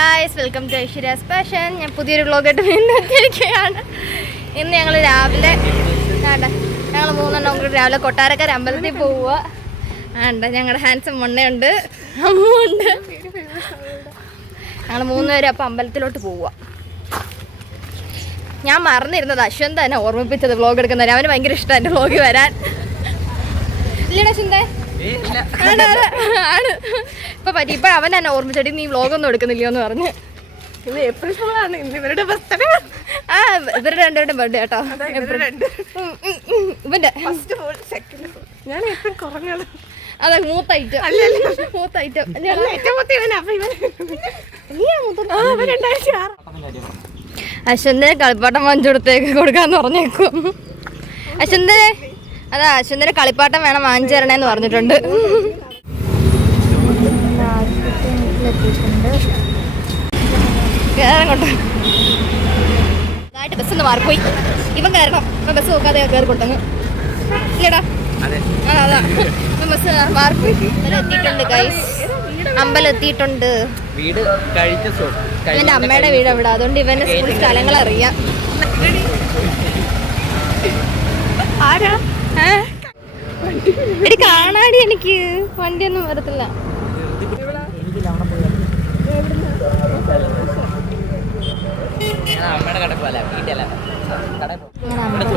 Guys welcome to Aishwarya's passion ഞാൻ പുതിയൊരു വ്ളോഗായിട്ട് വീണ്ടും എത്തിയിരിക്കുകയാണ്. ഇന്ന് ഞങ്ങൾ രാവിലെ ആണ്ട ഞങ്ങൾ മൂന്നെണ്ണം കൂടി രാവിലെ കൊട്ടാരക്കര അമ്പലത്തിൽ പോവുക ആണ്ട ഞങ്ങളുടെ ഹാൻസം മണ്ണയുണ്ട്. അമ്മുണ്ട്. ഞങ്ങൾ മൂന്നുപേരും അപ്പം അമ്പലത്തിലോട്ട് പോവുക ഞാൻ മറന്നിരുന്നത് അശ്വന്ത് തന്നെ ഓർമ്മിപ്പിച്ചത് വ്ളോഗ് എടുക്കുന്നത് അവന് ഭയങ്കര ഇഷ്ടമാണ് എന്റെ വ്ളോഗ് വരാൻ. ഇല്ലടാ അശ്വന്തേ ആണ്, ആണ്, ആണ്. ഇപ്പൊ പറ്റി ഇപ്പൊ അവൻ തന്നെ ഓർമ്മിച്ചടി നീ വ്ലോഗ് ഒന്നും എടുക്കുന്നില്ലയോ എന്ന് പറഞ്ഞ്. ഇത് ഏപ്രിൽ ഇന്ന് ഇവരുടെ ബർത്ത്ഡേ ആ ഇവരുടെ രണ്ടുപേരുടെ ബർത്ത്ഡേ കേട്ടോ. ഇവന്റെ. ഞാൻ ഏറ്റവും കുറഞ്ഞത് അതെ മൂത്ത ഐറ്റം അല്ലല്ല. മൂത്ത ഐറ്റം അല്ല, ഏറ്റവും മൂത്ത ഇവനാ അപ്പൊ ഇവൻ. ആ അവൻ രണ്ടായിരത്തി ആറ്. അശ്വന്തിനെ കളിപ്പാട്ടം വാങ്ങിച്ചു കൊടുത്തേക്ക് കൊടുക്കാന്ന് പറഞ്ഞേക്കും. അശ്വന്തിനെ അതാ അശ്വന്തിന് കളിപ്പാട്ടം വേണം വാങ്ങിച്ചു തരണേന്ന് പറഞ്ഞിട്ടുണ്ട്. കേറങ്ങോട്ട് ഇതായിട്ട് ബസ് ഒന്ന് മാറിപ്പോയി. ഇവൻ കയറണം. ഇവൻ ബസ് നോക്കാതെ കയറി കൊടുത്തങ്ങ് ഇല്ലടാ. ആ അതാ. ഇവൻ ബസ് മാറിപ്പോയി. എത്തിയിട്ടുണ്ട് ഗൈസ് അമ്പലം എത്തിയിട്ടുണ്ട് വീട് ഇവന്റെ അമ്മയുടെ വീട് അവിടെ. അതുകൊണ്ട് ഇവന്റെ സ്കൂൾ സ്ഥലങ്ങൾ അറിയാം ആരാ? എടി കാണാടി എനിക്ക് വണ്ടിയൊന്നും വരത്തില്ല ഞാൻ അമ്മയുടെ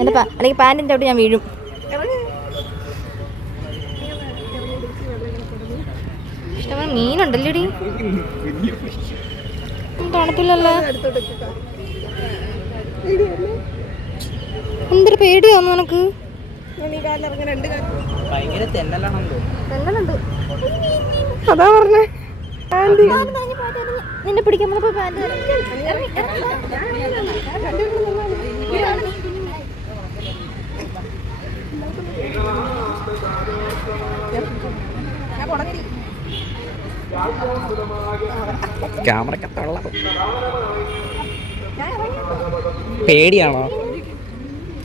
എന്റെ പാ അല്ലെങ്കിൽ പാന്റിന്റെ അവിടെ ഞാൻ വീഴും. ഇഷ്ടമാണ് മീനുണ്ടല്ലോടി. തണുപ്പില്ലല്ലോ എന്തൊരു പേടിയാന്ന് നിനക്ക്. അതാ പറഞ്ഞേ. നിന്നെ പിടിക്കാൻ പോയപ്പോ പാന്റ് ക്യാമറക്കത്തുള്ള പേടിയാണോ?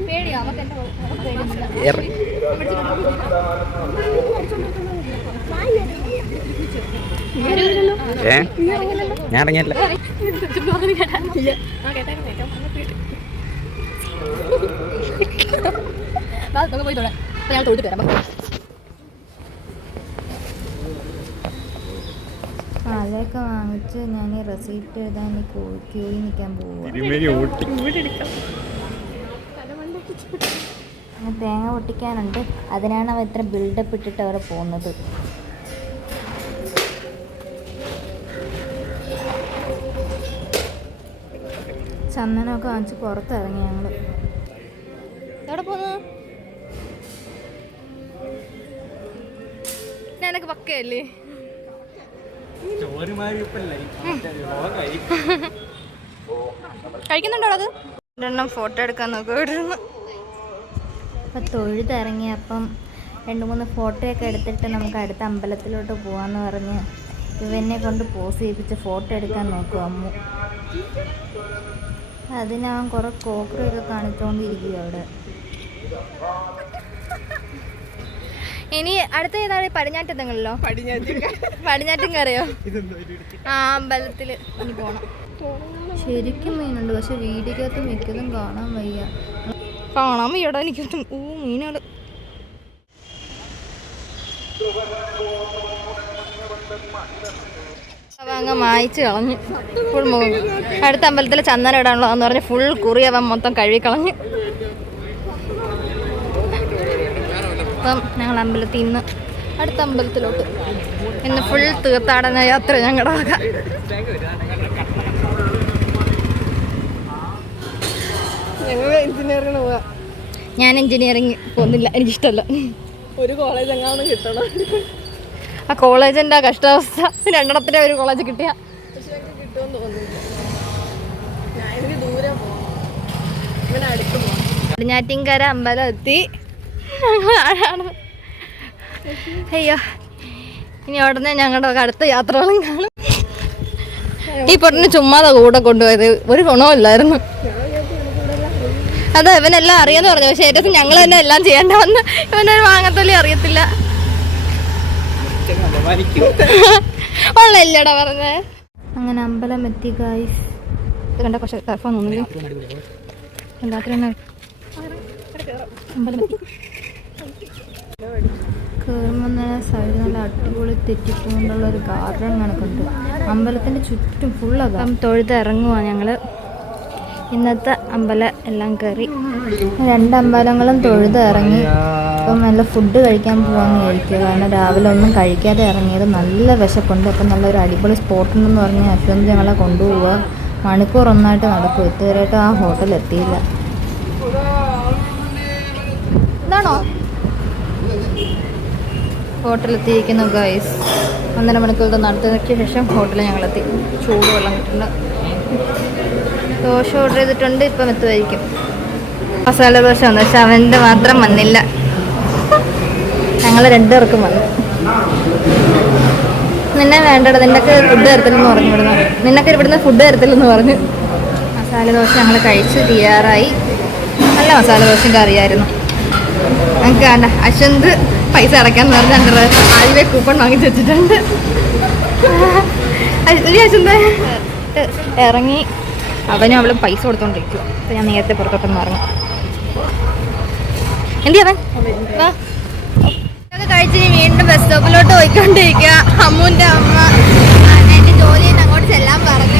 പേടിയാ ഏ? ഞാൻ ഇറങ്ങിയല്ല പോയി ഞാൻ വരാം പാലൊക്കെ വാങ്ങിച്ച് ഞാൻ ഈ റെസീപ്റ്റ് എഴുതാൻ ക്യൂയിൽ നിൽക്കാൻ പോവുക തേങ്ങ പൊട്ടിക്കാനുണ്ട്. അതിനാണ് അവ ഇത്ര ബിൽഡപ്പ് ഇട്ടിട്ട് അവർ പോകുന്നത് ചന്ദനമൊക്കെ വാങ്ങിച്ച് പുറത്തിറങ്ങി ഞങ്ങൾ എവിടെ പോന്നു? ഞാനൊക്കെ പക്കയല്ലേ കഴിക്കുന്നുണ്ടോ അത്? രണ്ടെണ്ണം ഫോട്ടോ എടുക്കാൻ നോക്കിയിരുന്നു അപ്പം തൊഴുതിറങ്ങി അപ്പം രണ്ട് മൂന്ന് ഫോട്ടോയൊക്കെ എടുത്തിട്ട് നമുക്ക് അടുത്ത അമ്പലത്തിലോട്ട് പോവാന്ന് പറഞ്ഞ് ഇവനെ കൊണ്ട് പോസ് ചെയ്യിപ്പിച്ച് ഫോട്ടോ എടുക്കാൻ നോക്കും അമ്മു. അതിനവൻ കുറെ കോക്കറിയൊക്കെ കാണിച്ചുകൊണ്ടിരിക്കുക അവിടെ. ഇനി അടുത്ത ഏതാണ്? പടിഞ്ഞാറ്റെത്തങ്ങളിലോ പടിഞ്ഞാറ്റും. കറിയോ ആ അമ്പലത്തിൽ ഇനി പോണം. ശരിക്കും മീനുണ്ട് പക്ഷെ വീടിക്കകത്ത് മിക്കതും കാണാൻ വയ്യ. കാണാൻ വയ്യടാ എനിക്ക് ഊ Thank അവ അങ്ങ് മായച്ചു കളഞ്ഞു. ഫുൾ അടുത്ത അമ്പലത്തിൽ ചന്ദനം ഇടാനുള്ളതെന്ന് പറഞ്ഞ് ഫുൾ കുറി അവൻ മൊത്തം കഴുകിക്കളഞ്ഞു. അപ്പം ഞങ്ങൾ അമ്പലത്തിൽ ഇന്ന് അടുത്ത അമ്പലത്തിലോട്ട് ഇന്ന് ഫുൾ തീർത്ഥാടന യാത്ര ഞങ്ങളുടെ വക. ഞങ്ങൾ എഞ്ചിനീയറിംഗിന് പോവാ. ഞാൻ എഞ്ചിനീയറിംഗ് പോകുന്നില്ല. എനിക്കിഷ്ടമല്ല ഒരു കോളേജ് എങ്ങാണ് കിട്ടണം. ആ കോളേജിന്റെ കഷ്ടാവസ്ഥ രണ്ടെണ്ണത്തിന്റെ ഒരു കോളേജ് കിട്ടിയ. പടിഞ്ഞാറ്റിൻകര അമ്പലം എത്തി. അയ്യോ. ഇനി ഉടനെ ഞങ്ങളുടെ അടുത്ത യാത്രകളും കാണും. ഈ പൊട്ടിന് ചുമ്മാതെ കൂടെ കൊണ്ടുപോയത്. ഒരു ഗുണമില്ലായിരുന്നു അതെ ഇവനെല്ലാം അറിയാന്ന് പറഞ്ഞു. പക്ഷേ ഏറ്റവും ഞങ്ങൾ തന്നെ എല്ലാം ചെയ്യേണ്ട വന്ന് ഇവനൊരു വാങ്ങത്തൊല്ലി അറിയത്തില്ല. ഉള്ളല്ലടാ പറഞ്ഞേ. അങ്ങനെ അമ്പലം എത്തി ഗായ്സ് ഇത് കണ്ട കുറച്ച് ടർഫാന്ന് തോന്നുന്നു രാത്രി അമ്പലം എത്തി കയറുമ്പോൾ നല്ല സൈഡ് നല്ല അടിപൊളി തെറ്റിപ്പോണ്ടുള്ള ഒരു ഗാർഡൻ കണക്കുണ്ട്. അമ്പലത്തിന്റെ ചുറ്റും ഫുള്ളാകാം തൊഴുത്ത് ഇറങ്ങുവാ ഞങ്ങൾ. ഇന്നത്തെ അമ്പലം എല്ലാം കയറി രണ്ട് അമ്പലങ്ങളും തൊഴുത് ഇപ്പം നല്ല ഫുഡ് കഴിക്കാൻ പോകാമെന്ന് വിചാരിക്കുക. കാരണം രാവിലെ ഒന്നും കഴിക്കാതെ ഇറങ്ങിയത് നല്ല വിശപ്പുണ്ട്. അപ്പം നല്ലൊരു അടിപൊളി സ്പോട്ട് ഉണ്ടെന്ന് പറഞ്ഞ് അശ്വന്ത് ഞങ്ങളെ കൊണ്ടുപോവുക. മണിക്കൂർ ഒന്നായിട്ട് നടക്കും. ഇതുവരെയായിട്ട് ആ ഹോട്ടൽ എത്തിയില്ല. ഇതാണോ? ഹോട്ടലെത്തിയിരിക്കുന്നു ഗൈസ് ഒന്നര മണിക്കൂറത്തെ നടത്തിയ ശേഷം ഹോട്ടലിൽ ഞങ്ങളെത്തി. ചൂട് വെള്ളം കിട്ടുന്നുണ്ട്. ദോശ ഓർഡർ ചെയ്തിട്ടുണ്ട്. ഇപ്പം എത്തുമായിരിക്കും. മസാല ദോശ വന്നു പക്ഷെ അവന്റെ മാത്രം വന്നില്ല. ഞങ്ങൾ രണ്ടുപേർക്കും വന്നു. നിന്നെ വേണ്ടട നിന്നൊക്കെ ഫുഡ് തരത്തില്ലെന്ന് പറഞ്ഞു ഇവിടുന്ന്. നിനക്ക് ഇവിടുന്ന് ഫുഡ് തരത്തില്ലെന്ന് പറഞ്ഞു. മസാല ദോശ ഞങ്ങൾ കഴിച്ച് തയ്യാറായി. നല്ല മസാല ദോശയും കറിയായിരുന്നു. ഞങ്ങൾക്ക് വേണ്ട അശ്വന്ത് പൈസ അടയ്ക്കാന്ന് പറഞ്ഞ് ഞങ്ങൾ ആദ്യമേ കൂപ്പൺ വാങ്ങിച്ച് വെച്ചിട്ടുണ്ട്. അശ്വന്ത്? ഇറങ്ങി. അവനും അവളും പൈസ കൊടുത്തോണ്ടിരിക്കും അപ്പൊ ഞാൻ നേരത്തെ പുറത്തോട്ടൊന്ന് ഇറങ്ങും. എന്തിയാ അവൻ. ഇതൊക്കെ കഴിച്ച് ഇനി വീണ്ടും ബസ് സ്റ്റോപ്പിലോട്ട് പോയിക്കൊണ്ടിരിക്കുക. അമ്മുവിന്റെ അമ്മ എന്റെ ജോലി അങ്ങോട്ട് ചെല്ലാൻ പറഞ്ഞു.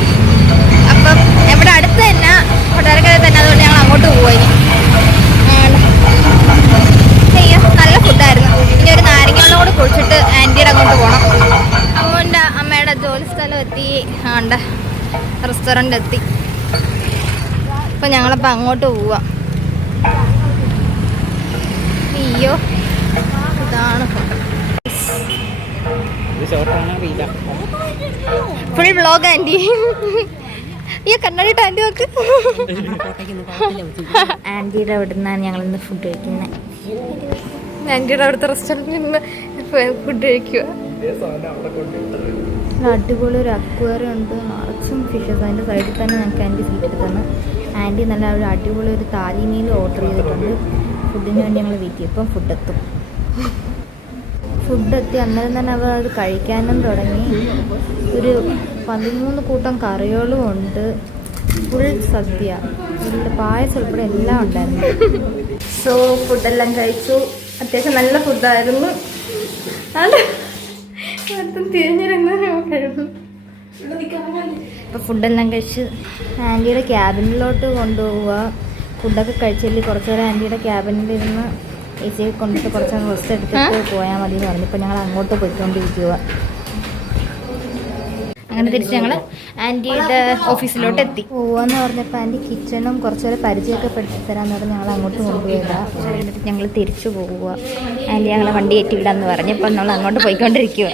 അപ്പം ഇവിടെ അടുത്ത് തന്നെ കൊട്ടാരക്കര തന്നെ അതുകൊണ്ട് ഞങ്ങൾ അങ്ങോട്ട് പോയി. നല്ല ഫുഡായിരുന്നു ഇനി ഒരു നാരങ്ങ വെള്ളം കൂടെ കുടിച്ചിട്ട് ആന്റിയുടെ അങ്ങോട്ട് പോകണം അമ്മുവിന്റെ അമ്മയുടെ ജോലി സ്ഥലം എത്തി. ആണ്ട റെസ്റ്റോറന്റ് എത്തി. അപ്പം ഞങ്ങളപ്പോൾ അങ്ങോട്ട് പോവാം. അയ്യോ. ഇതാണ് ഫുൾ വ്ളോഗ് ആന്റി. ഈ കണ്ണാടിട്ട് ആന്റി നോക്ക്. ആന്റിയുടെ അവിടെ നിന്നാണ് ഞങ്ങൾ ഇന്ന് ഫുഡ് കഴിക്കുന്നത് ആന്റിയുടെ അവിടുത്തെ റെസ്റ്റോറന്റിൽ നിന്ന് ഫുഡ് കഴിക്കുക. അടിപൊളി ഒരു അക്വേറിയം ഉണ്ട്. നിറച്ചും ഫിഷസ് അതിന്റെ സൈഡിൽ തന്നെ ഞങ്ങൾക്ക് ആന്റി സീറ്റ് എടുത്താണ് ആന്റി നല്ല ഒരു അടിപൊളി ഒരു താലിമീൽ ഓർഡർ ചെയ്തിട്ടുണ്ട്. ഫുഡിന് വേണ്ടി ഞങ്ങൾ വെയിറ്റ് ചെയ്യും ഇപ്പം ഫുഡ് എത്തും. ഫുഡ് എത്തി അന്നേരം തന്നെ അവർ അത് കഴിക്കാനും തുടങ്ങി. ഒരു പതിമൂന്ന് കൂട്ടം കറികളും ഉണ്ട്. ഫുൾ സദ്യ. പായസം ഉൾപ്പെടെ എല്ലാം ഉണ്ടായിരുന്നു. സോ ഫുഡെല്ലാം കഴിച്ചു. അത്യാവശ്യം നല്ല ഫുഡായിരുന്നു. തിരിഞ്ഞിരുന്ന് അപ്പോൾ ഫുഡെല്ലാം കഴിച്ച് ആന്റിയുടെ ക്യാബിനിലോട്ട് കൊണ്ടുപോവുക ഫുഡൊക്കെ കഴിച്ചതിൽ കുറച്ചു നേരം ആന്റിയുടെ ക്യാബിനിലിരുന്ന് സി കൊണ്ടിട്ട് കുറച്ച് റെസ്റ്റ് എടുത്തിട്ട് പോയാൽ മതി എന്ന് പറഞ്ഞു. ഇപ്പം ഞങ്ങൾ അങ്ങോട്ട് പോയിക്കൊണ്ടിരിക്കുക അങ്ങനെ തിരിച്ച് ഞങ്ങൾ ആന്റിയുടെ ഓഫീസിലോട്ട് എത്തി. പോവാന്ന് പറഞ്ഞപ്പോൾ ആന്റി കിച്ചണും കുറച്ചുകൂടെ പരിചയമൊക്കെ പെടുത്തി തരാമെന്ന് പറഞ്ഞ് ഞങ്ങൾ അങ്ങോട്ട് എന്നിട്ട് ഞങ്ങൾ തിരിച്ചു പോവുക ആന്റി ഞങ്ങളെ വണ്ടി കയറ്റി വിടാമെന്ന് പറഞ്ഞപ്പോൾ നമ്മൾ അങ്ങോട്ട് പോയിക്കൊണ്ടിരിക്കുക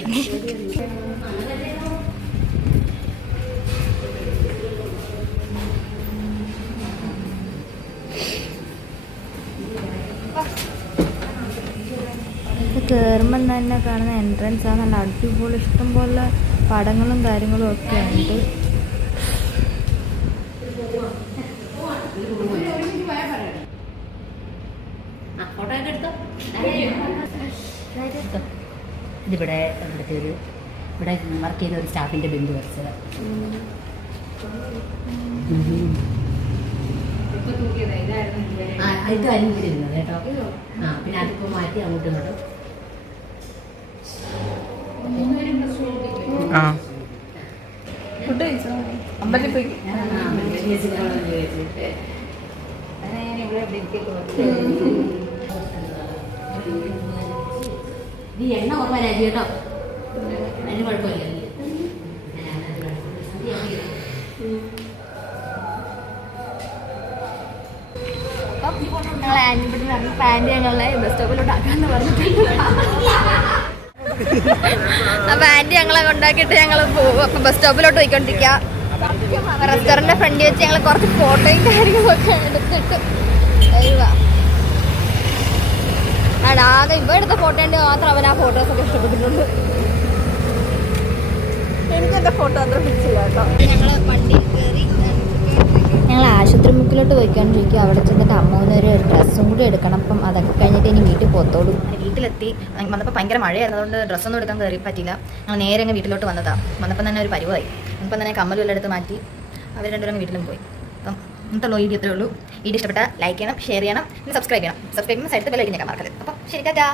കയറുമ്പം തന്നെ കാണുന്ന എൻട്രൻസ് ആണ് നല്ല അടിപൊളി ഇഷ്ടംപോലെ പടങ്ങളും കാര്യങ്ങളും ഒക്കെ ഉണ്ട്. ഇതിവിടെ ഇവിടുത്തെ ഒരു ഇവിടെ വർക്ക് ചെയ്യുന്ന ഒരു സ്റ്റാഫിന്റെ ബിന്ദു വരച്ചത്. ആ ഇത് അനുഭവിച്ചിരുന്നത് കേട്ടോ. ആ പിന്നെ അതിപ്പോൾ മാറ്റി അങ്ങോട്ടും ഇങ്ങോട്ടും. ആ. ഫുഡ് കഴിച്ചോ? അമ്പലത്തിൽ പോയി. നീ എണ്ണ ഓർമ്മ രാജി കേട്ടോ. അതിന് കുഴപ്പമില്ല. ഞങ്ങൾ ആന്റി പറഞ്ഞ പാന്റ് ഞങ്ങളെ ബസ് സ്റ്റോപ്പിലോട്ട് ആക്കാന്ന് പറഞ്ഞിട്ടുണ്ട് അപ്പൊ ആന്റി ഞങ്ങളെ കൊണ്ടാക്കിയിട്ട് ഞങ്ങൾ പോകും അപ്പൊ ബസ് സ്റ്റോപ്പിലോട്ട് പോയിക്കൊണ്ടിരിക്കുക റെസ്റ്റോറന്റിന്റെ ഫ്രണ്ടിൽ വെച്ച് ഞങ്ങൾ കുറച്ച് ഫോട്ടോയും കാര്യങ്ങളൊക്കെ എടുത്തിട്ട് ആകെ ഇവ എടുത്ത ഫോട്ടോ ഉണ്ട് മാത്രം അവൻ ആ ഫോട്ടോസ് ഒക്കെ ഇഷ്ടപ്പെട്ടിട്ടുണ്ട് എനിക്കെന്റെ ഫോട്ടോ അത്ര പിടിച്ചില്ല കേട്ടോ. ഞങ്ങൾ വണ്ടിയിൽ കയറി ഞങ്ങൾ ആശുപത്രി മുക്കിലോട്ട് പോയിക്കൊണ്ടിരിക്കും അവിടെ ചെന്നിട്ട് അമ്മൂന്ന് ഒരു ഡ്രസ്സും കൂടി എടുക്കണം. അപ്പം അതൊക്കെ കഴിഞ്ഞിട്ട് ഇനി വീട്ടിൽ പോത്തോളൂ വീട്ടിലെത്തി. വന്നപ്പോൾ ഭയങ്കര മഴയായിരുന്നതുകൊണ്ട് ഡ്രസ്സൊന്നും എടുക്കാൻ കയറി പറ്റില്ല ഞങ്ങൾ നേരെ അങ്ങ് വീട്ടിലോട്ട് വന്നതാണ് വന്നപ്പം തന്നെ ഒരു പരിവായി. അപ്പം തന്നെ കമ്മലും എല്ലാം എടുത്ത് മാറ്റി അവർ രണ്ടുപേരും വീട്ടിലും പോയി. അപ്പം ഇന്നത്തെ വീഡിയോ ഇത്രയേ ഉള്ളൂ. വീഡിയോ ഇഷ്ടപ്പെട്ടാൽ ലൈക്ക് ചെയ്യണം ഷെയർ ചെയ്യണം പിന്നെ സബ്സ്ക്രൈബ് ചെയ്യണം. സബ്സ്ക്രൈബ് ചെയ്യുമ്പോൾ സൈഡിൽ ബെല്ലൈക്കൻ ഞെക്കാൻ മറക്കരുത്. അപ്പം ശരി ടാറ്റാ.